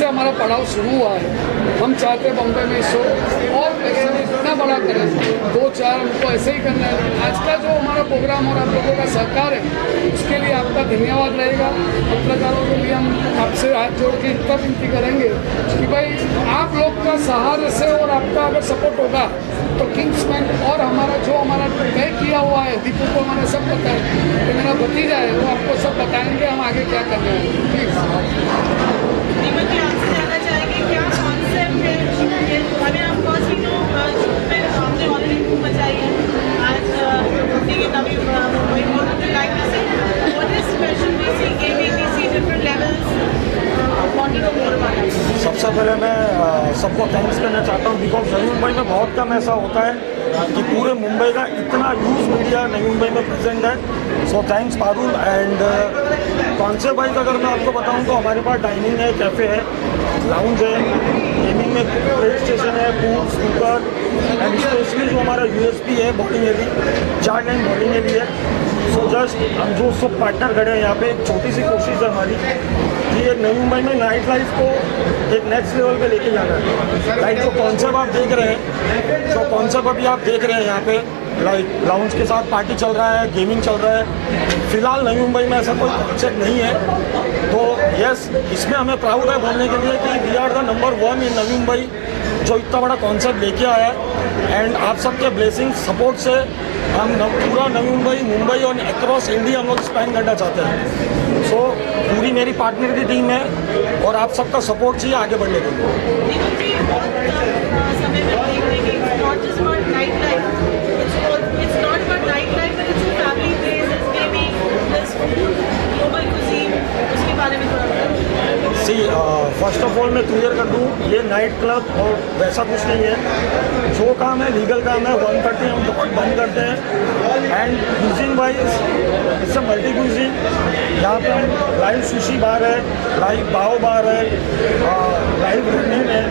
से हमारा पड़ाव शुरू हुआ है। हम चाहते हैं बॉम्बे में शो और इतना बड़ा करें, 2-4 हमको ऐसे ही करना है। आज का जो हमारा प्रोग्राम और आप लोगों का सहकार है उसके लिए आपका धन्यवाद रहेगा। पत्रकारों के लिए हम आपसे हाथ जोड़ के इतना विनती करेंगे कि भाई आप लोग का सहारे से और आपका अगर सपोर्ट होगा तो किंग्समैन और हमारा जो हमारा तय किया हुआ है, दीपू को हमारे सब पता है कि मेरा भतीजा है, वो आपको सब बताएंगे हम आगे क्या करना है। प्लीज़ दीपक जी, आपसे जानना चाहेंगे क्या कॉन्सेप्ट है? हमें आप फर्स्ट ही नो हमने ऑलरेडी धूम मचाई है आज देखिए तभी मुंबई लाइक से what is special we see gaming, we see different levels, wanted to more about it. सबसे पहले मैं सबको थैंक्स करना चाहता हूँ बिकॉज नई मुंबई में बहुत कम ऐसा होता है कि पूरे मुंबई का इतना ह्यूज मीडिया नई मुंबई में प्रेजेंट है। So thanks Parul. And concept wise अगर मैं आपको बताऊँ तो हमारे पास डाइनिंग है, कैफ़े है, लाउंज है, गेमिंग में प्ले स्टेशन है, पूल, स्नूकर एंड स्पेशली जो हमारा यूएसपी है बॉलिंग एरी, 4 लाइन बॉलिंग एरी है। सो जस्ट हम जो सब पार्टनर खड़े हैं यहाँ पे एक छोटी सी कोशिश है हमारी कि एक नई मुंबई में नाइट लाइफ को एक नेक्स्ट लेवल पे लेके जाना है। लाइक जो कॉन्सेप्ट आप देख रहे हैं, जो कॉन्सेप्ट अभी आप देख रहे हैं यहाँ पे, लाइक लाउंज के साथ पार्टी चल रहा है, गेमिंग चल रहा है। फिलहाल नई मुंबई में ऐसा कोई कॉन्सेप्ट नहीं है। तो यस, इसमें हमें प्राउड है बोलने के लिए कि वी आर द नंबर 1 इन नई मुंबई जो इतना बड़ा कॉन्सेप्ट लेके आया है। एंड आप सबके ब्लेसिंग सपोर्ट से हम पूरा नई मुंबई और अक्रॉस इंडिया हम लोग स्पेंड करना चाहते हैं। सो पूरी मेरी पार्टनर की टीम है और आप सबका सपोर्ट चाहिए आगे बढ़ने के लिए। दीपक जी, समय में देख रहे हैं कि not just about night life, it's not about nightlife, but it's a family place, it's gaming, there's food, global cuisine, उसके बारे में थोड़ा बताओ। सी फर्स्ट ऑफ ऑल मैं क्लियर कर दूँ, ये नाइट क्लब और वैसा कुछ नहीं है। जो काम है लीगल काम है, 1:30 हम दुकान बंद करते हैं। And causing wise it's a multi causing. यहाँ पे हम लाइव सुशी बार है, लाइव बाओ बार है, लाइव रनिंग है।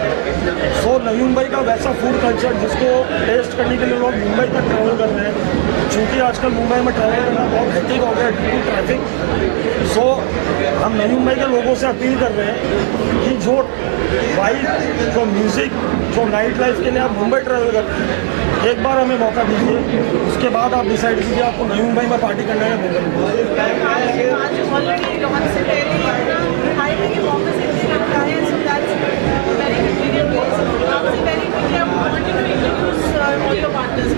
सो नई मुंबई का वैसा फूड कल्चर जिसको टेस्ट करने के लिए लोग मुंबई तक ट्रैवल कर रहे हैं। चूँकि आजकल मुंबई में ट्रैवल करना बहुत हेक्टिक हो गया ड्यू टू ट्रैफिक। सो हम नई मुंबई के लोगों से अपील कर रहे हैं कि जो वाइब, जो म्यूज़िक, जो नाइट लाइफ के लिए आप मुंबई ट्रैवल करते हैं, एक बार हमें मौका दीजिए। उसके बाद आप डिसाइड कीजिए आपको नई मुंबई में पार्टी करना है मुंबई में। आज ऑलरेडी लॉन्च से पहले ही अपना हाईवे के मौके से इतने रखा है, so that's very convenient place. आपसे very quickly I wanted to introduce all your partners.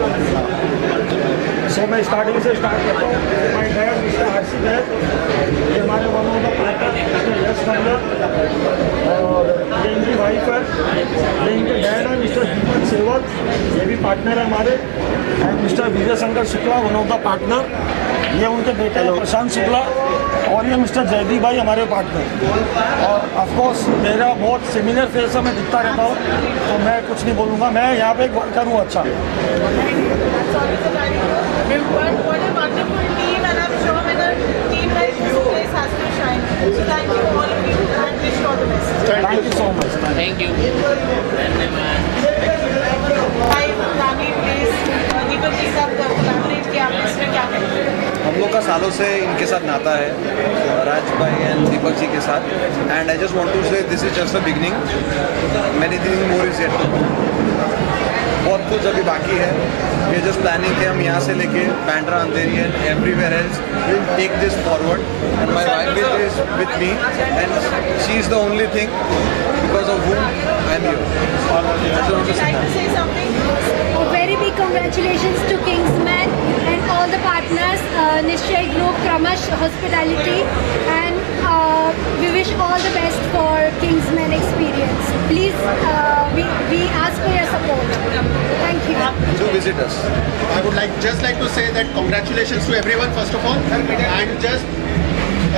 So मैं स्टार्टिंग से स्टार्ट करता हूँ। माय डैड मिस्टर आरसी है, ये हमारे one of the partner mister Yash Khanna, और ये इनकी वाइफ है, ये इनके डैड है मिस्टर दीपक सेवक, ये भी पार्टनर है हमारे। And mister Vijay Shankar Shukla, one of the partner, ये उनके बेटे हैं प्रशांत शुक्ला, और ये मिस्टर जयदीप भाई हमारे पार्टनर। और ऑफकोर्स मेरा बहुत सिमिलर फेस है, मैं दिखता रहता हूँ, तो मैं कुछ नहीं बोलूँगा, मैं यहाँ पे एक वर्कर हूँ। अच्छा, What a wonderful team, and I'm sure when a team like this place has to shine. So thank you all of you and wish you all the best. Thank you so much. Thank you. Hi, family place. Deepak ji साथ collaborate किया आपने, इसमें क्या कहेंगे? हम लोग का सालों से इनके साथ नाता है, राज भाई एंड दीपक जी के साथ। And I just want to say this is just the beginning, many thing more is yet to. बहुत कुछ अभी बाकी है। वी आर जस्ट प्लानिंग कि हम यहाँ से लेके Bandra, Andheri and everywhere else will take this forward. And my wife is with me and she is the only thing because of whom I am here. Would you like to say something? A very big congratulations to Kingsman and all the partners, Nishay Group, Kramash Hospitality, and we wish all the best for Kingsman experience. Please, we ask for your support. Thank you. To visit us. I would just like to say that congratulations to everyone first of all, and just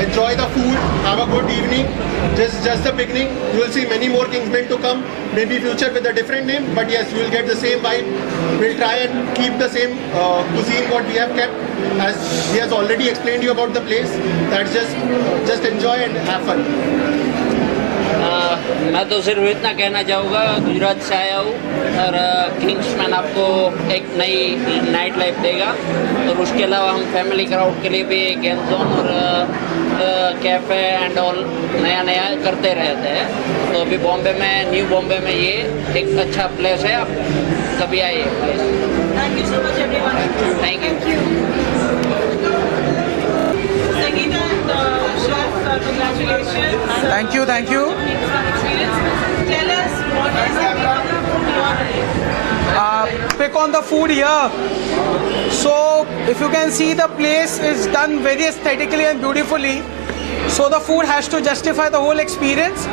enjoy the food, have a good evening. Just the beginning. You will see many more Kingsmen to come. Maybe future with a different name, but yes, you will get the same vibe. We'll try and keep the same cuisine what we have kept. As he has already explained you about the place, that's just enjoy and have fun. मैं तो सिर्फ इतना कहना चाहूँगा, गुजरात से आया हूँ और किंग्समैन आपको एक नई नाइट लाइफ देगा। और उसके अलावा हम फैमिली क्राउड के लिए भी गेम जोन और कैफ़े एंड ऑल नया नया करते रहते हैं। तो अभी बॉम्बे में, न्यू बॉम्बे में ये एक अच्छा प्लेस है, आप कभी आइए। Thank you so much, everyone. Thank you. Sangeeta and Chef, congratulations. Thank you, thank you. Kingsman experience. Tell us what is the other food you are Pick on the food here. So if you can see, the place is done very aesthetically and beautifully. So the food has to justify the whole experience.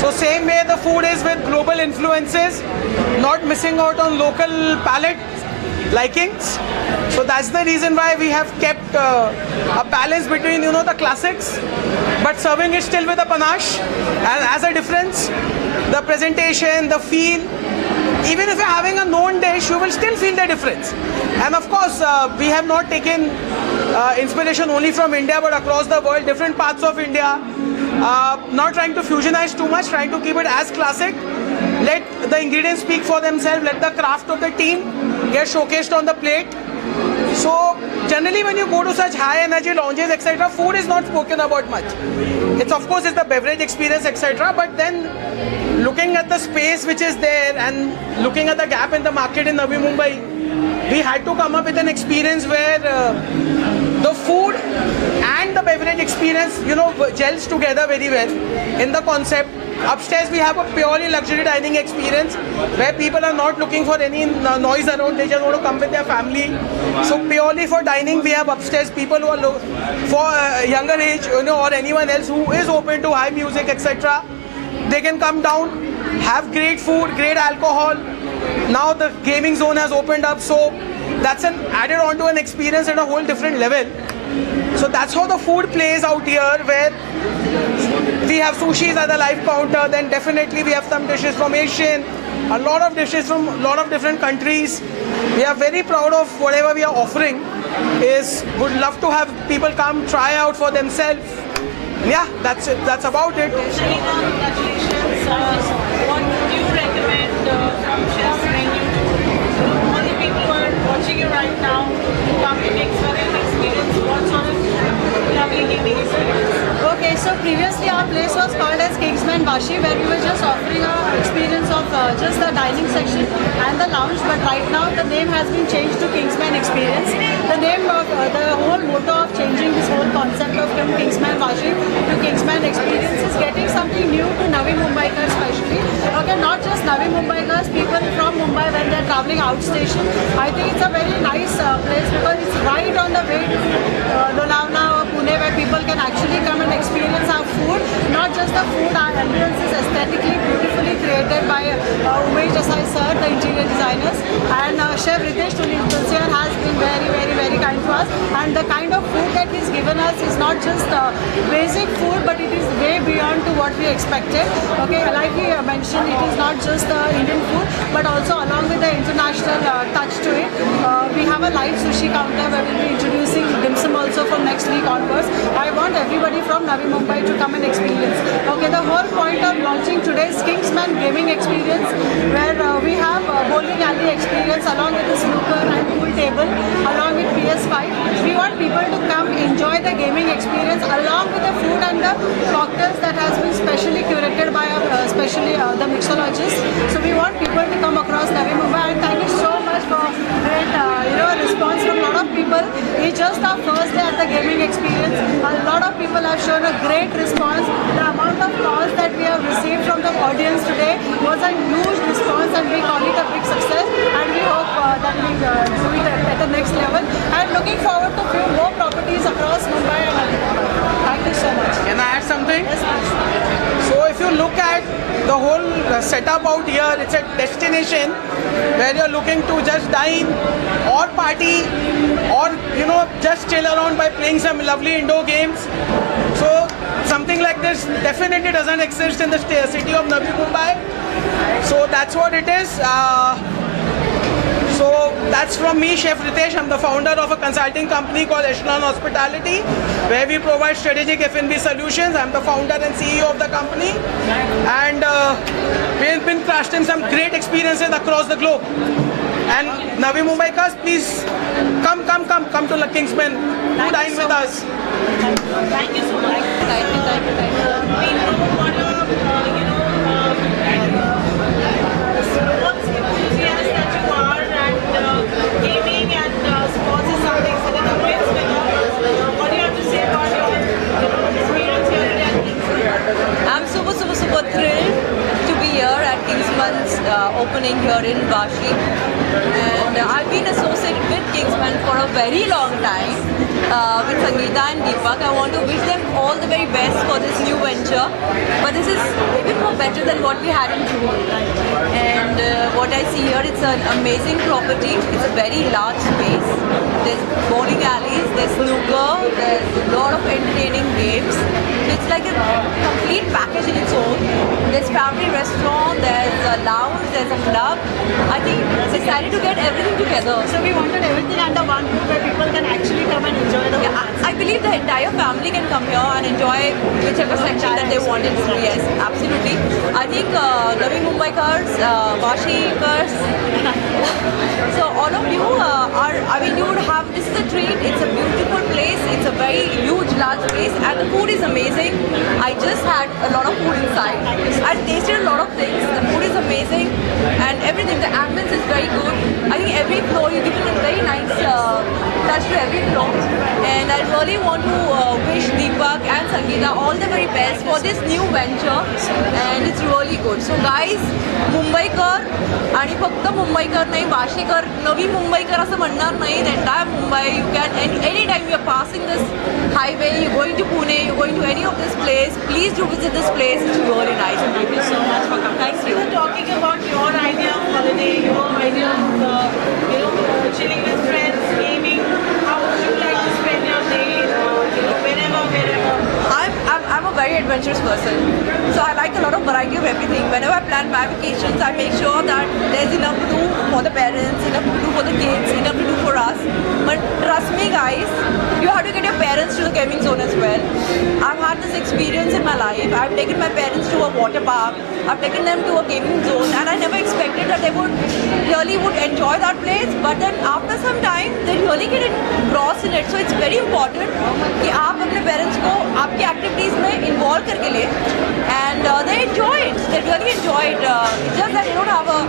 So same way the food is with global influences, not missing out on local palate likings. So that's the reason why we have kept a balance between, you know, the classics, but serving it still with a panache. And as a difference, the presentation, the feel, even if you're having a known dish, you will still feel the difference. And of course, we have not taken inspiration only from India, but across the world, different parts of India. Not trying to fusionize too much, trying to keep it as classic. Let the ingredients speak for themselves, let the craft of the team get showcased on the plate. So generally when you go to such high energy lounges, etc., food is not spoken about much. It's of course it's the beverage experience, etc., but then looking at the space which is there and looking at the gap in the market in Navi Mumbai, we had to come up with an experience where the food and the beverage experience, you know, gels together very well in the concept. Upstairs we have a purely luxury dining experience where people are not looking for any noise around, they just want to come with their family. So purely for dining we have upstairs people who are for younger age, you know, or anyone else who is open to high music, etc. They can come down, have great food, great alcohol. Now the gaming zone has opened up, so that's an added on to an experience at a whole different level. So that's how the food plays out here, where we have sushis at the live counter, then definitely we have some dishes from Asian, a lot of dishes from a lot of different countries. We are very proud of whatever we are offering. Would love to have people come try out for themselves. Yeah, that's it. That's about it. Sangeeta, congratulations. What would you recommend from Chef's menu to all the people who are watching you right now to come to Kingsman and experience what sort of lovely gaming experience? Okay, so previously our place was called as Kingsman Vashi, where we were just offering an experience of just the dining section and the lounge, but right now the name has been changed to Kingsman Experience. The name of the whole motto of changing this whole concept of Kingsman Vashi to Kingsman Experience is getting something new to Navi Mumbaikars especially. Okay, not just Navi Mumbaikars, people from Mumbai when they're traveling outstation. I think it's a very nice place because it's right on the way to Lonavala or Pune, where people can actually come and experience our food. Not just the food, our ambience is aesthetically beautifully created by Umesh Desai sir, the interior designers, and Chef Ritesh Tulsian has been very kind to us. And the kind of food that he's given us is not just basic food, but it is way beyond to what we expected. Okay, like he mentioned, it is not just Indian food, but also along with the international touch to it. We have a live sushi counter where we'll be introducing dim sum also from next week onwards. I want everybody from Navi Mumbai to come and experience. Okay, the whole point of launching today's Kingsman gaming experience, where we have bowling alley experience along with the snooker and pool table, along with PS5. We want people to come enjoy the gaming experience along with the food and the cocktails that has been specially curated by especially the mixologists. So we want people to come across Navi Mumbai, and thank you so much for great response from a lot of people. It's just our first day at the gaming experience. A lot of people have shown a great response. The amount of calls that we have received from the audience today was a huge response, and we call it a big success, and we hope that we do it at the next level. I'm looking forward to few more properties across Mumbai and Navi Mumbai. Thank you so much. Can I add something? Yes, please. So if you look at the whole setup out here, it's a destination where you're looking to just dine or party or, you know, just chill around by playing some lovely indoor games. So something like this definitely doesn't exist in the city of Navi Mumbai. So that's what it is. So that's from me, Chef Ritesh. I'm the founder of a consulting company called Echelon Hospitality, where we provide strategic F&B solutions. I'm the founder and CEO of the company, and we've been crafting some great experiences across the globe. And Navi Mumbaikars, please come to the Kingsman. Do dine with us. Thank you so much. Thank you. We know what a sports enthusiast that you are, and gaming and sports is something that is a great spin-off. What do you have to say about your experience here today at Kingsman? I'm super thrilled to be here at Kingsman's opening here in Vashi. And I've been associated with Kingsman for a very long time with Sangeeta and Deepak. I want to wish them all the very best for this new venture. But this is even more better than what we had in June. And what I see here, it's an amazing property. It's a very large space. There's bowling alleys, there's snooker, there's a lot of entertaining games. So it's like a complete package in its own. There's family restaurant, there's a lounge, there's a club. I think it's decided to get everything together. So we wanted everything under one roof where people can actually come and enjoy the whole I believe the entire family can come here and enjoy whichever section that they wanted to. Yes, absolutely. I think Navi Mumbaikars, Vashikars, so all of you you would have, this is a treat. It's a beautiful place. It's a very huge, large place, and the food is amazing. I just had a lot of food inside. I tasted a lot of things. The food is amazing, and everything. The ambience is very good. I think every floor you give it a very nice touch to every floor, and I really want to wish Deepak and Sangeeta all the very best for this new venture, and it's really good. So guys, Mumbaikar आणि फक्त मुंबईकर नाही, वाशीकर, नवी मुंबईकर असं म्हणणार नाही. The entire Mumbai, you can any time you are passing this highway, you're going to Pune, you're going to any of this place, please do visit this place. It's really nice. Thank you so much for coming. Thanks. You were talking about your idea of holiday, your idea of chilling with friends, gaming. How would you like to spend your day? Wherever. I'm a very adventurous person, so I like a lot of variety of everything. Whenever I plan my vacations, I make sure that there's enough to do for the parents, enough to do for the kids, enough to do for us. But trust me guys, you have to get your parents to the gaming zone as well. I've had this experience in my life. I've taken my parents to a water park, I've taken them to a gaming zone, and I never expected that they would enjoy that place. But then after some time, they really get engrossed in it. So it's very important कि आप अपने parents को आपकी activities में involve करके ले, and they enjoy it. They really enjoy it. It's just that they don't have a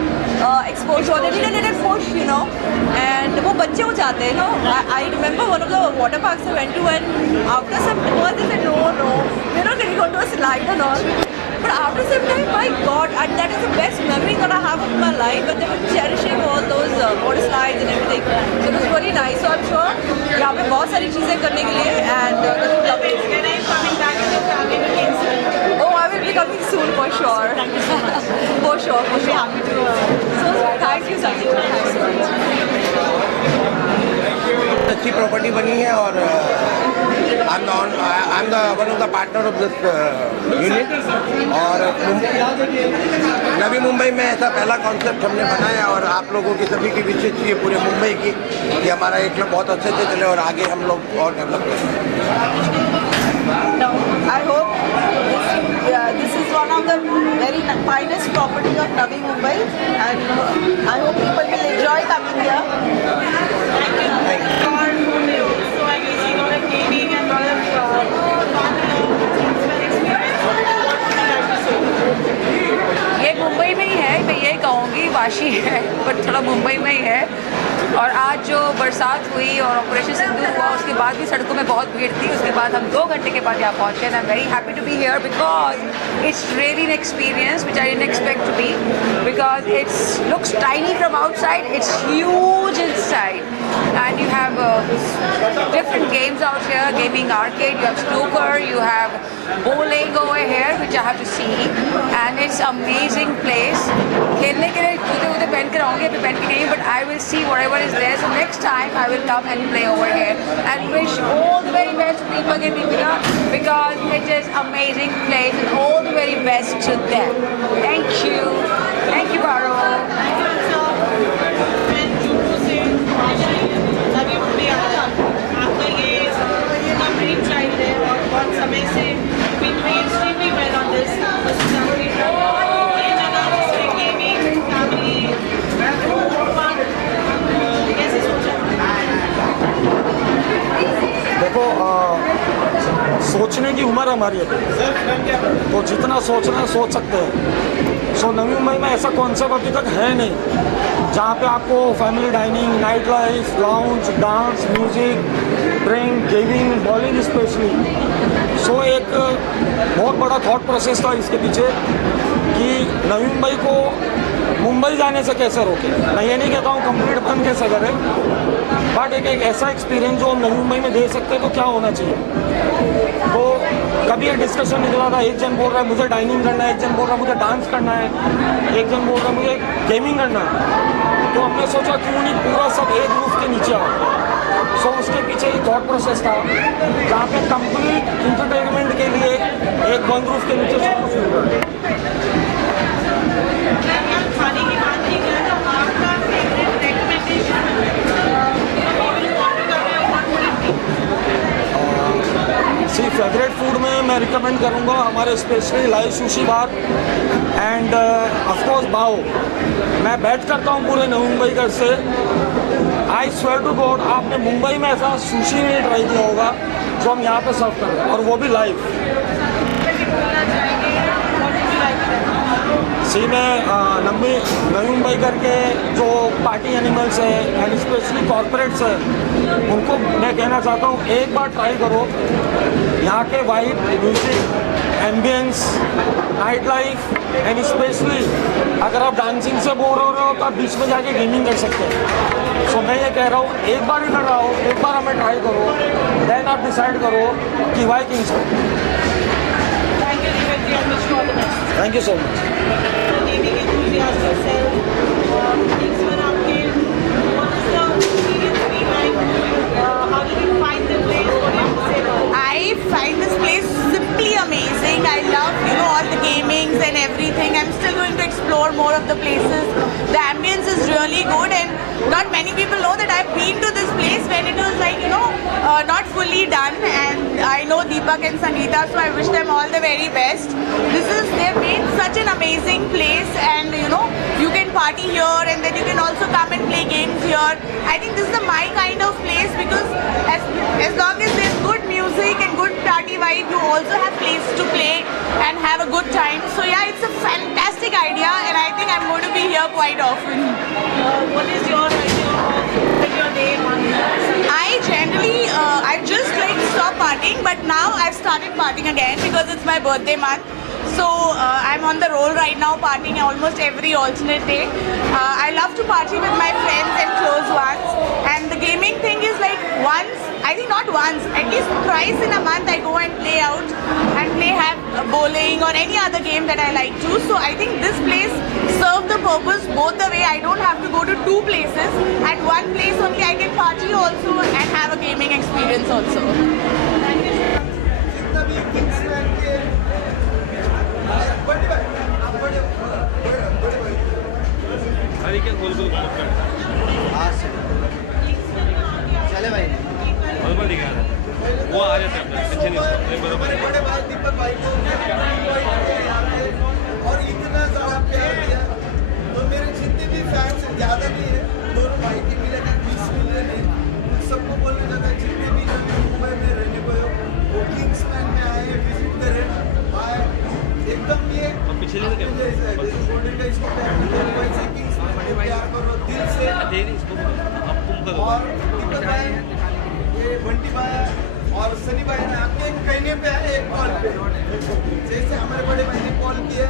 exposure. They need a little push, and वो बच्चे हो जाते हैं, I remember one of the water parks I went to, and after some time they said no, we're not going to go to a slide and all. But after some time, my God, and that is the best memory that I have of my life. And they were cherishing all those water slides and everything. So it was really nice. So I'm sure यहाँ पे बहुत सारी चीजें करने के लिए, and When are you coming back with your family to Kingsman? oh, I will be coming soon for sure. Thank you so much. for sure. Happy to. So thank you, Sangeeta. Thanks so much. अच्छी property बनी है और I am the one of the partner of this unit. और नवी मुंबई में ऐसा पहला concept हमने बनाया और आप लोगों की सभी की विशेष चाहिए पूरे मुंबई की कि हमारा एक क्लब बहुत अच्छे से चले और आगे हम लोग और डेवलप करें। I hope this is one of the very finest property of Navi Mumbai, and I hope people will enjoy coming here. Thank you. Also, I guess you got a gaming and lot of Kingsman experience. What would you like to say? ये मुंबई में ही है, मैं यही कहूँगी, वाशी है but थोड़ा मुंबई में ही है। और आज जो बरसात हुई और ऑपरेशन सिंधु हुआ, उसके बाद भी सड़कों में बहुत भीड़ थी। उसके बाद हम 2 घंटे के बाद यहाँ पहुँचे, and I am very happy to be here because it's really an experience which I didn't expect to be, because it's looks tiny from outside, it's huge inside, and you have different games out here, gaming arcade, you have snooker, you have bowling over here which I have to see, and it's amazing place. खेलने के लिए जूते पहन कर आऊँगी, अभी पहन के नहीं, but I will see whatever is there, so next time I will come and play over here and wish all the very best to Deepak and Deepika because it is amazing place, and all the very best to them. Thank you Baro. आपका ये इतना dream child है और बहुत समय से extremely well on this ये जगह जिसमें गेमिंग फैमिली कैसे सोचा? देखो सोचने की उम्र हमारी अभी, तो जितना सोचना है सोच सकते हैं। सो नवी मुंबई में ऐसा कॉन्सेप्ट अभी तक है नहीं जहाँ पे आपको family dining, night life, lounge, dance, music, drink, gaming, bowling specially. So एक बहुत बड़ा थॉट प्रोसेस था इसके पीछे कि नवी मुंबई को मुंबई जाने से कैसे रोके। मैं ये नहीं कहता हूँ कंप्लीट बंद कैसे करें, बट एक ऐसा एक्सपीरियंस जो हम नवी मुंबई में दे सकते हैं तो क्या होना चाहिए। तो कभी एक डिस्कशन निकला था, एक जन बोल रहा है मुझे डाइनिंग करना है, एक जन बोल रहा है मुझे डांस करना है, एक जन बोल रहा है मुझे गेमिंग करना है। तो हमने सोचा क्यों नहीं पूरा सब एक रूफ के नीचे आओ। सो उसके पीछे एक थॉट प्रोसेस था जहाँ पे कंप्लीट इंटरटेनमेंट के लिए एक बंद रूफ के नीचे सब कुछ मिल रहा है। खाने की बात की जाए तो आपका फेवरेट रिकमेंडेशन सी फेवरेट फूड में मैं रिकमेंड करूँगा हमारे specially live sushi bar and of course बाओ। मैं बैठ करता हूँ पूरे नवी मुंबई घर से। आई स्वेयर टू गॉड आपने मुंबई में ऐसा सुशी नहीं ट्राई किया होगा जो हम यहाँ पे सर्व कर रहे हैं, और वो भी लाइव। सी मैं नवी मुंबई करके जो पार्टी एनिमल्स है एंड स्पेशली कॉर्पोरेट्स है उनको मैं कहना चाहता हूँ एक बार ट्राई करो। यहाँ के vibe, music, ambience, night life and specially अगर आप डांसिंग से बोर हो रहे हो तो आप बीच में जाके गेमिंग कर सकते हैं। सो मैं ये कह रहा हूँ एक बार ही कर रहा हो, एक बार हमें ट्राई करो, देन आप डिसाइड करो कि why Kingsman. Thank you so much. I find this place simply amazing. I love, all the gamings and everything. I'm still going to explore more of the places. The ambience is really good, and not many people know that I've been to this place when it was like, not fully done. And I know Deepak and Sangeeta, so I wish them all the very best. They've made such an amazing place, and you can party here, and then you can also come and play games here. I think this is my kind of place because as long as there's good music and good party vibe, you also have place to play and have a good time. So yeah, it's a fantastic idea, and I think I'm going to be here quite often. What is your idea of your day? I generally, I just stopped partying, but now I've started partying again because it's my birthday month. So I'm on the roll right now, partying almost every alternate day. I love to party with my friends and close ones. And the gaming thing is not once, at least twice in a month I go and play out and have bowling or any other game that I like to. So I think this place serves the purpose both the way. I don't have to go to two places. At one place only I can party also and have a gaming experience also. Thank you. चले भाई बरोबर दिखा रहा है वो आ जाते हैं tension नहीं बरोबर दीपक भाई को और इतना सारा प्यार दिया तो मेरे जितने भी फैंस हैं ज़्यादा नहीं है दोनों भाई के मिले 20 मिलियन है सबको बोलना चाहता है जितने भी मुंबई में रहने को वो किंग्समैन में आए विजिट करें आए एकदम ये गोल्डन का इसको वैसे किंग्समैन प्यार करो दिल से और दीपक भाई ये बंटी भाई और सनी भाई ने आपके कहने पे आए एक कॉल पे जैसे हमारे बड़े भाई ने कॉल किया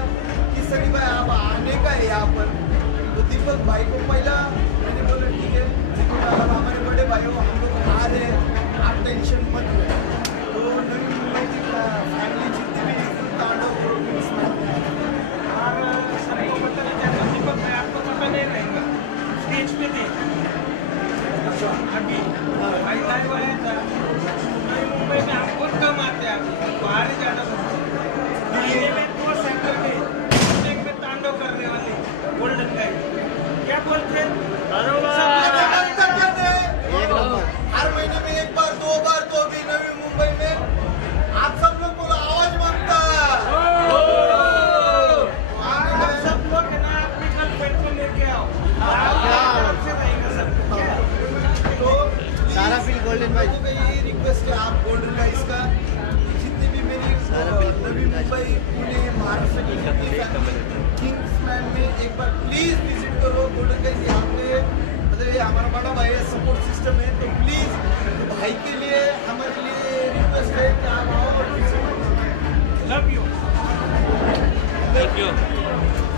कि सनी भाई आप आने का है यहाँ पर तो दीपक भाई को पहला मैंने बोला ठीक है हमारे बड़े भाई हम लोग आ रहे हैं आप टेंशन मत लो तो नवी मुंबई की फैमिली जितनी भी तांडव और सबको बताना चाहता हूँ दीपक भाई आपको पता नहीं रहेगा स्टेज पे थे अभी मुंबई में आप बहुत कम आते हैं बाहर ही ज़्यादा दिल्ली में तो सेंटर में तांडव करने वाले गोल्डन गाय क्या बोलते हैं हर महीने में एक बार दो बार तो भी नवी मुंबई में आप सब लोग बोलो आवाज मांगता आप सब लोग है ना अपनी गर्लफ्रेंड को लेके आओ से रहेगा सब तो सारा फील गोल्डन भाई को यही रिक्वेस्ट है आप गोल्डन का इसका जितने भी मेरी एक बार प्लीज विजिट करो गोल्डन गाइस। यहाँ पे मतलब ये हमारा बड़ा भाई है, सपोर्ट सिस्टम है, तो प्लीज भाई के लिए हमारे लिए रिक्वेस्ट है कि आप आओ और love you thank you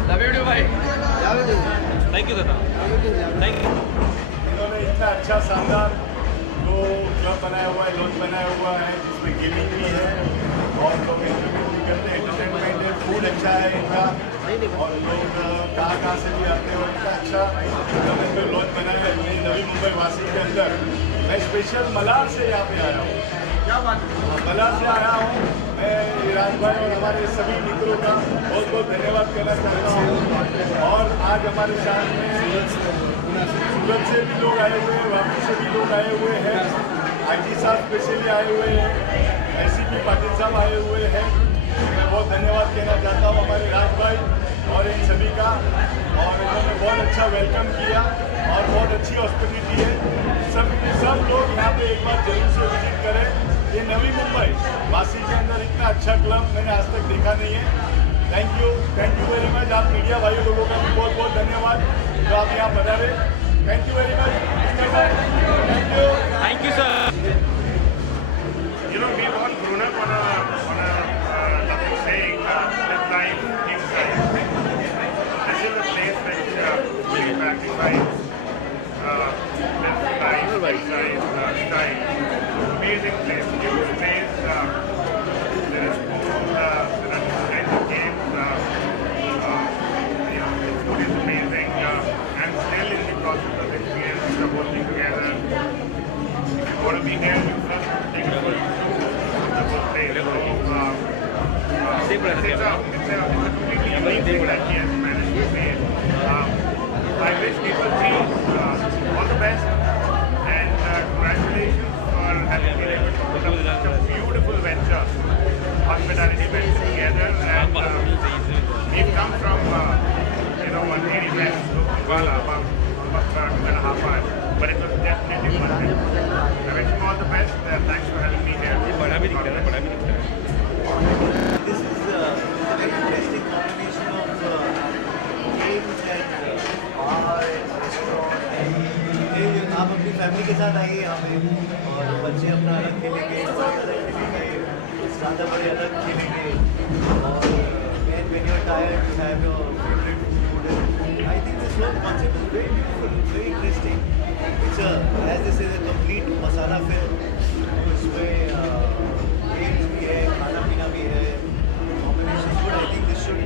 love you भाई थैंक यू दादा थैंक यू। इन्होंने इतना अच्छा शानदार जो क्लब बनाया हुआ है, लॉन्च बनाया हुआ है, जिसमें गेमिंग भी है और लोग एंटरटेनमेंट भी करते हैं, एंटरटेनमेंट है, फूड अच्छा है इनका और लोग कहाँ से भी आते हैं और इतना अच्छा इन्होंने जो लॉन्च बनाया है नवी मुंबई वासी के अंदर। मैं स्पेशल मलार से यहाँ पे आया हूँ, क्या बात है, मलार से आया हूँ मैं। राज भाई और हमारे सभी मित्रों का बहुत बहुत धन्यवाद करना चाहता हूँ। और आज हमारे साथ में सूरत से भी लोग आए हुए हैं, वापी से भी लोग आए हुए हैं, आईजी साहब स्पेशली आए हुए हैं, एसीपी पाटिल साहब आए हुए हैं। मैं बहुत धन्यवाद कहना चाहता हूँ हमारे राज भाई और इन सभी का। और इन्होंने बहुत अच्छा वेलकम किया और बहुत अच्छी हॉस्पिटलिटी है। सब लोग यहाँ पे एक बार जरूर से विजिट करें। ये नवी मुंबई वासी के अंदर इतना अच्छा क्लब मैंने आज तक देखा नहीं है। Thank you very much. आप मीडिया भाइयों लोगों का भी बहुत बहुत धन्यवाद जो आप यहाँ पधारे। Thank you very much. Thank you sir. You know, we've all grown up on a saying, live life, think life. This is a place which really magnifies live life, think life, style. Amazing place, huge place. There is food, there are kinds of games. The food is amazing. I'm still in the process of experiencing the whole thing together. If you want to be here, you first take a look. It's a completely unique thing that he has managed to create. I wish people see all the best and congratulations for having been able to put up such a beautiful venture, hospitality venture together. And we've come from, Andheri West to Kuala about 2.5 hours, but it was definitely worth it. I wish you all the best. Thanks for having me here. This is a very interesting combination of games and bar and restaurant. आप अपनी family के साथ आइए यहाँ पे और बच्चे अपना अलग खेलेंगे, बड़े अलग खेलेंगे, ज़्यादा बड़े अलग खेलेंगे और when you're tired you have your favorite food. I think this whole concept is very beautiful, very interesting. It's as they say, a complete masala film. उसमें games भी है, खाना पीना भी है, combinations. But I think this should be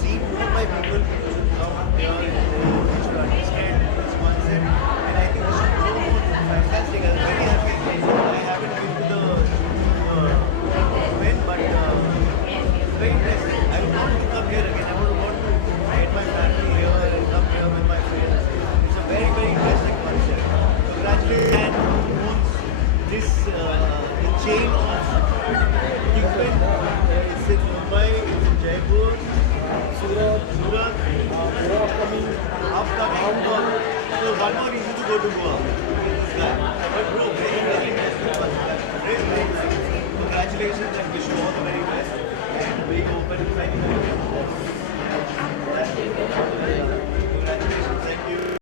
seen more by people who should come here and should understand this concept. And I think this should go more fantastic. I'm very happy. I haven't been to the event, but very interesting. I would want to come here again. I would want to get my family here and come here with my friends. It's a very, very interesting concept. Congratulations and owns this the chain of Kingsman. It's in Mumbai, it's in Jaipur, Surat, upcoming. So one more reason to go to Goa. This guy. But bro, very, very interesting concept. Very, very interesting. Congratulations and wish you all the very best. And being open, thank you very much.